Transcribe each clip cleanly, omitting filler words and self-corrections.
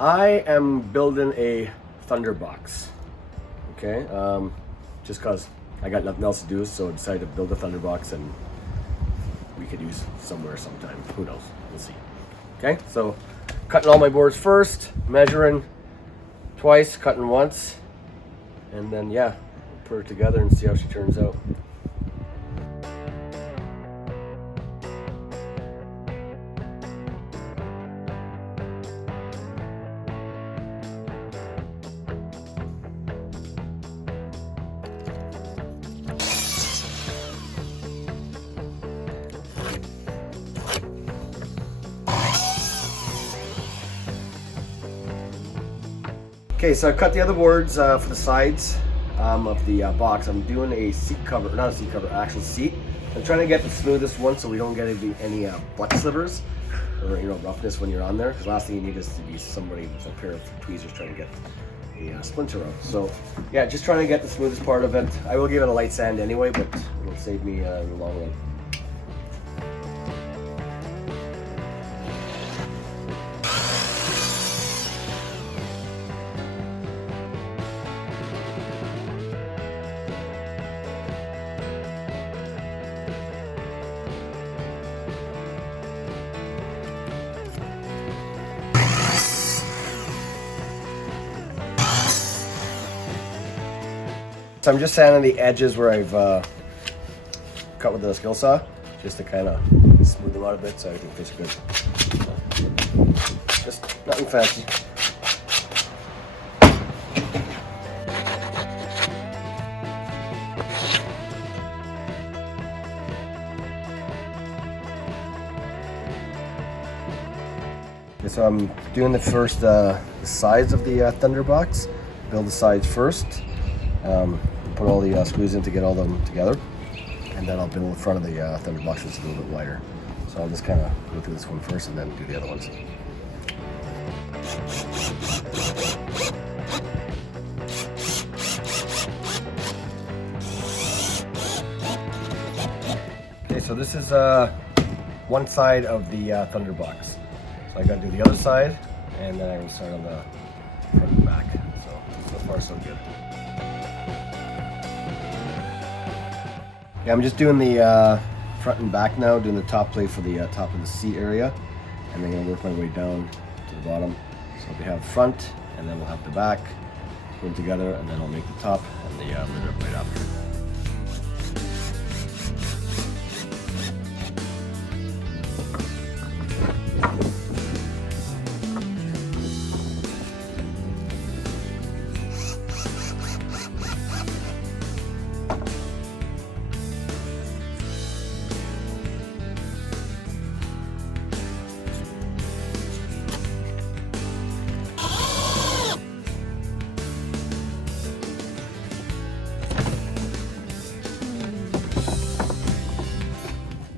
I am building a Thunderbox. Okay, just cause I got nothing else to do, so I decided to build a Thunderbox, and we could use somewhere sometime. Who knows? We'll see. Okay, so cutting all my boards first, measuring twice, cutting once, and then yeah, put her together and see how she turns out. Okay, so I cut the other boards for the sides of the box. I'm doing a seat cover, not a seat cover, actual seat. I'm trying to get the smoothest one so we don't get any butt slivers or roughness when you're on there. Because last thing you need is to be somebody with a pair of tweezers trying to get a splinter out. So yeah, just trying to get the smoothest part of it. I will give it a light sand anyway, but it'll save me in the long run. So I'm just sanding the edges where I've cut with the skill saw, just to kind of smooth them out a bit so everything fits good. So, just nothing fancy. Okay, so I'm doing the first sides of the Thunderbox. Build the sides first. Put all the screws in to get all of them together, and then I'll build the front of the Thunderbox just a little bit wider. So I'll just kind of go through this one first and then do the other ones. Okay, so this is one side of the Thunderbox. So I got to do the other side, and then I'm going to start on the front and back. So far so good. Yeah, I'm just doing the front and back now, doing the top plate for the top of the seat area, and then I'm gonna work my way down to the bottom. So we have front, and then we'll have the back, put them together, and then I'll make the top and the lid up right after.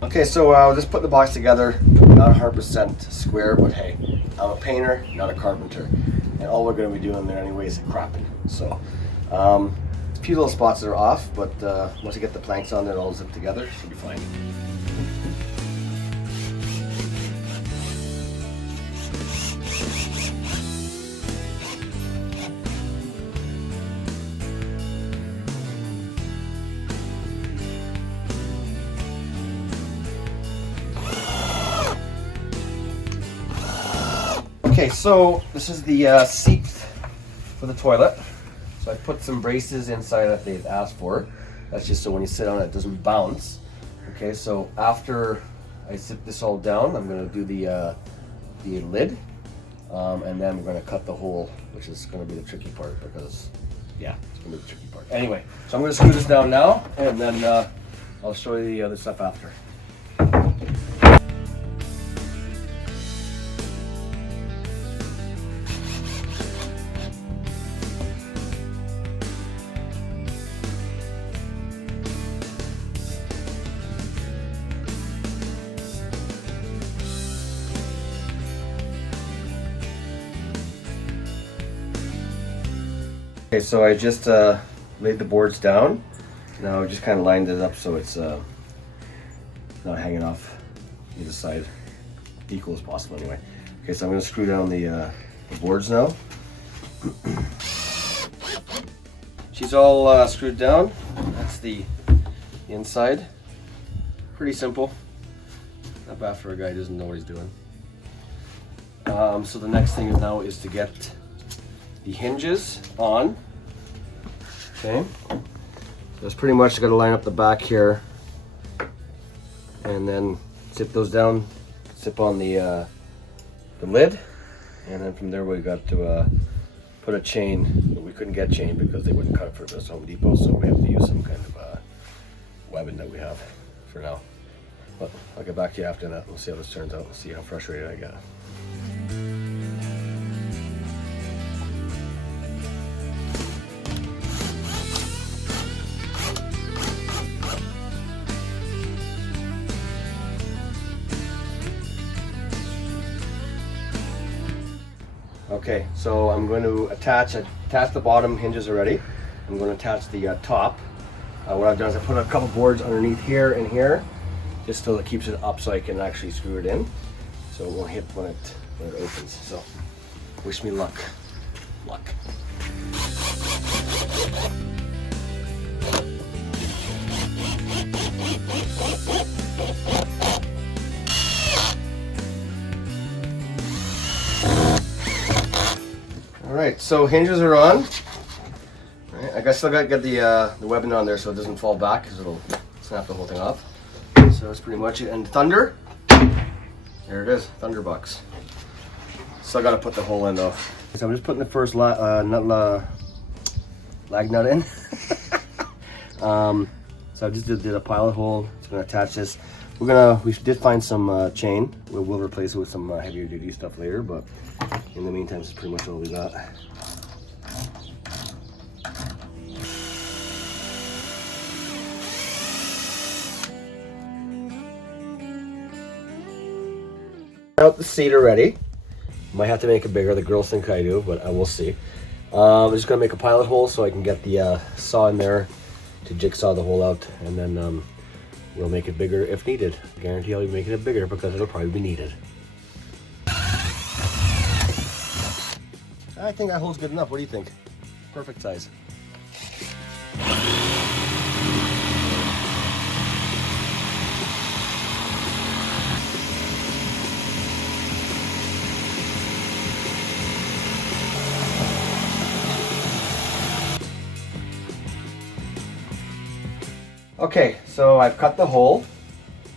Okay, so I'll just put the box together, not 100% square, but hey, I'm a painter, not a carpenter. And all we're going to be doing there anyway is cropping. So, a few little spots that are off, but once you get the planks on there, it'll all zip together, it should be fine. Okay, so this is the seat for the toilet. So I put some braces inside that they've asked for. That's just so when you sit on it, it doesn't bounce. Okay, so after I sit this all down, I'm going to do the lid, and then we're going to cut the hole, which is going to be the tricky part because, yeah, it's going to be the tricky part. Anyway, so I'm going to screw this down now, and then I'll show you the other stuff after. Okay, so I just laid the boards down. Now I just kind of lined it up so it's not hanging off either side, equal as possible anyway. Okay, so I'm going to screw down the the boards now. She's all screwed down. That's the inside. Pretty simple. Not bad for a guy who doesn't know what he's doing. So the next thing now is to get the hinges on. Okay. So it's pretty much got to line up the back here, and then zip those down, zip on the lid, and then from there we got to put a chain. But we couldn't get chain because they wouldn't cut it for this Home Depot, so we have to use some kind of webbing that we have for now. But I'll get back to you after that. We'll see how this turns out. We'll see how frustrated I get. Okay, so I'm going to attach the bottom hinges already. I'm going to attach the top. What I've done is I put a couple boards underneath here and here, just so it keeps it up so I can actually screw it in, so it won't hit when it opens. So wish me luck. Alright, so hinges are on. Right, I guess I still got to get the webbing on there so it doesn't fall back, because it'll snap the whole thing off. So that's pretty much it. And thunder, there it is, Thunderbox. Still got to put the hole in though. So I'm just putting the first lag nut in. So I just did a pilot hole. It's going to attach this. We did find some chain. We'll replace it with some heavier duty stuff later, but in the meantime, this is pretty much all we got. Out the seat already. Might have to make it bigger. The girls think I do, but I will see. I'm just gonna make a pilot hole so I can get the saw in there to jigsaw the hole out, and then we'll make it bigger if needed. Guarantee I'll be making it bigger because it'll probably be needed. I think that hole's good enough. What do you think? Perfect size. Okay, so I've cut the hole.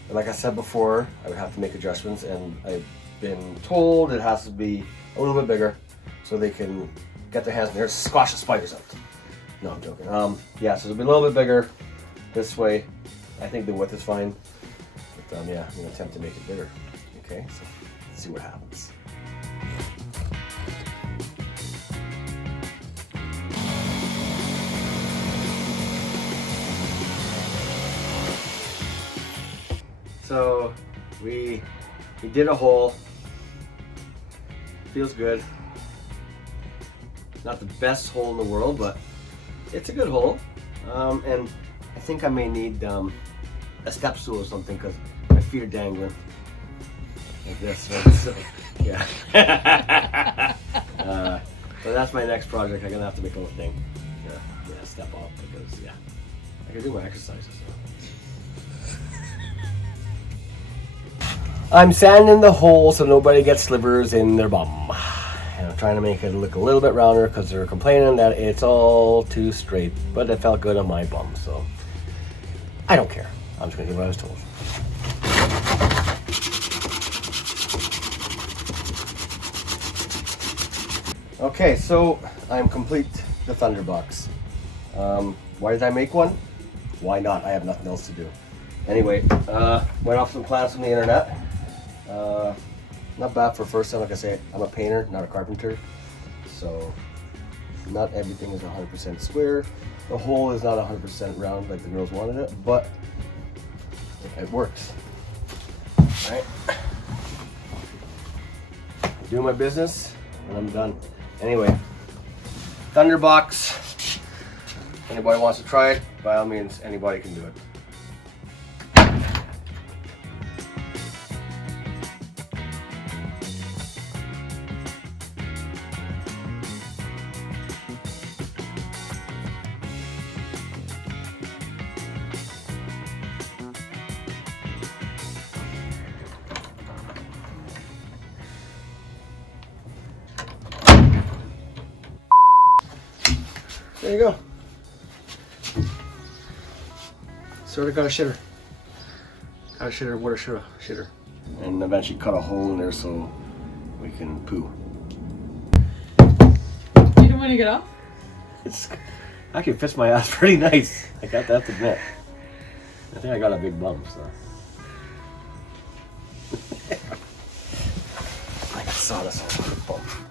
And like I said before, I would have to make adjustments, and I've been told it has to be a little bit bigger so they can get their hands in there to squash the spiders out. No, I'm joking. Yeah, so it'll be a little bit bigger this way. I think the width is fine. But yeah, I'm gonna attempt to make it bigger. Okay, so let's see what happens. So we did a hole. Feels good. Not the best hole in the world, but it's a good hole. And I think I may need a step stool or something because my feet are dangling like this. Right? So, yeah. So that's my next project. I'm gonna have to make a little thing. Yeah, step up because yeah, I can do my exercises. I'm sanding the hole so nobody gets slivers in their bum. And I'm trying to make it look a little bit rounder because they're complaining that it's all too straight, but it felt good on my bum, so I don't care. I'm just gonna do what I was told. Okay, so I'm complete the Thunderbox. Why did I make one? Why not? I have nothing else to do. Anyway, went off some class from the internet. Not bad for first time. Like I say, I'm a painter, not a carpenter, so not everything is 100% square. The hole is not 100% round like the girls wanted it, but it works. All right, doing my business and I'm done. Anyway, Thunderbox. Anybody wants to try it, by all means, anybody can do it. There you go. Sort of got a shitter. Got a shitter, water shitter. And eventually cut a hole in there so we can poo. You don't want to get off? It's actually fits my ass pretty nice. I got that to admit. I think I got a big bum, so. I saw this on the bum.